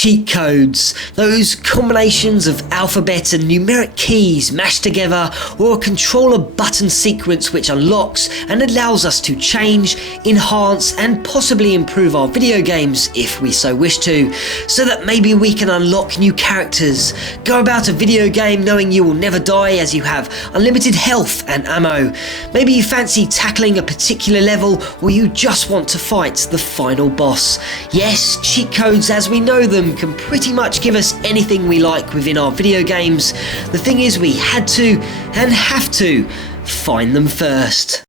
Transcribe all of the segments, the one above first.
cheat codes, those combinations of alphabet and numeric keys mashed together, or a controller button sequence which unlocks and allows us to change, enhance and possibly improve our video games if we so wish to, so that maybe we can unlock new characters, go about a video game knowing you will never die as you have unlimited health and ammo. Maybe you fancy tackling a particular level, or you just want to fight the final boss. Yes, cheat codes as we know them can pretty much give us anything we like within our video games. The thing is, we had to and have to find them first.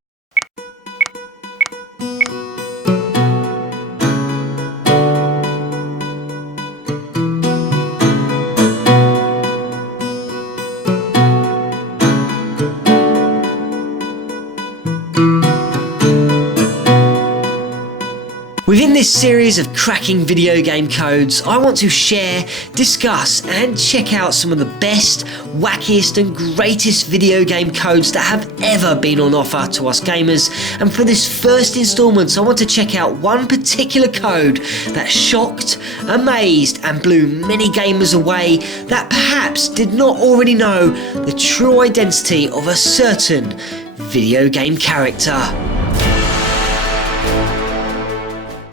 Within this series of cracking video game codes, I want to share, discuss and check out some of the best, wackiest and greatest video game codes that have ever been on offer to us gamers. And for this first instalment, I want to check out one particular code that shocked, amazed and blew many gamers away that perhaps did not already know the true identity of a certain video game character.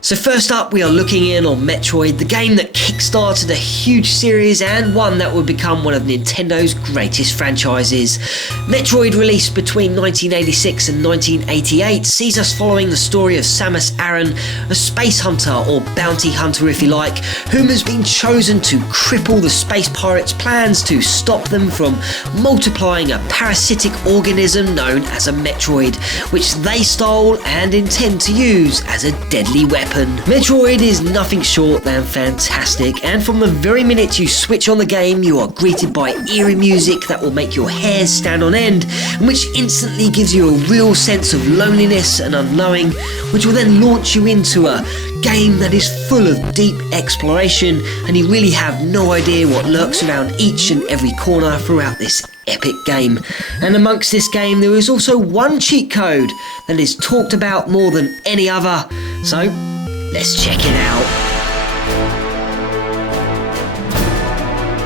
So first up, we are looking in on Metroid, the game that kickstarted a huge series and one that would become one of Nintendo's greatest franchises. Metroid, released between 1986 and 1988, sees us following the story of Samus Aran, a space hunter or bounty hunter if you like, whom has been chosen to cripple the space pirates' plans to stop them from multiplying a parasitic organism known as a Metroid, which they stole and intend to use as a deadly weapon. Metroid is nothing short than fantastic, and from the very minute you switch on the game, you are greeted by eerie music that will make your hairs stand on end, and which instantly gives you a real sense of loneliness and unknowing, which will then launch you into a game that is full of deep exploration, and you really have no idea what lurks around each and every corner throughout this epic game. And amongst this game, there is also one cheat code that is talked about more than any other, so let's check it out.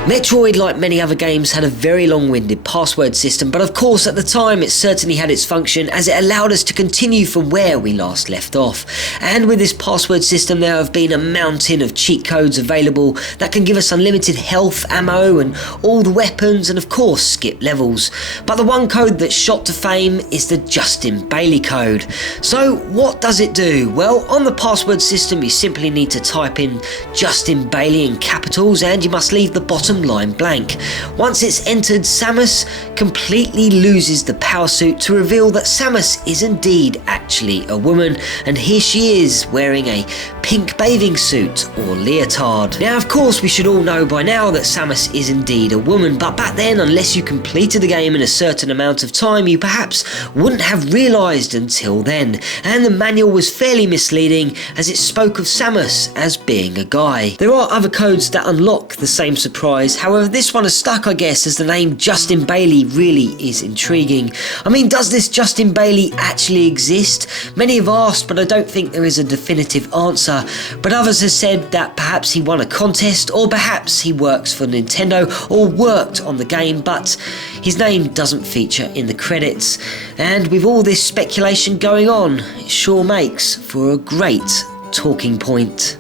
Metroid, like many other games, had a very long-winded password system, but of course at the time it certainly had its function, as it allowed us to continue from where we last left off. And with this password system, there have been a mountain of cheat codes available that can give us unlimited health, ammo and all the weapons, and of course skip levels. But the one code that shot to fame is the Justin Bailey code. So what does it do? Well, on the password system you simply need to type in Justin Bailey in capitals, and you must leave the bottom line blank. Once it's entered, Samus completely loses the power suit to reveal that Samus is indeed actually a woman, and here she is wearing a pink bathing suit or leotard. Now of course we should all know by now that Samus is indeed a woman, but back then, unless you completed the game in a certain amount of time, you perhaps wouldn't have realised until then, and the manual was fairly misleading as it spoke of Samus as being a guy. There are other codes that unlock the same surprise, however this one has stuck, I guess, as the name Justin Bailey really is intriguing. I mean, does this Justin Bailey actually exist? Many have asked, but I don't think there is a definitive answer, but others have said that perhaps he won a contest, or perhaps he works for Nintendo or worked on the game, but his name doesn't feature in the credits. And with all this speculation going on, it sure makes for a great talking point.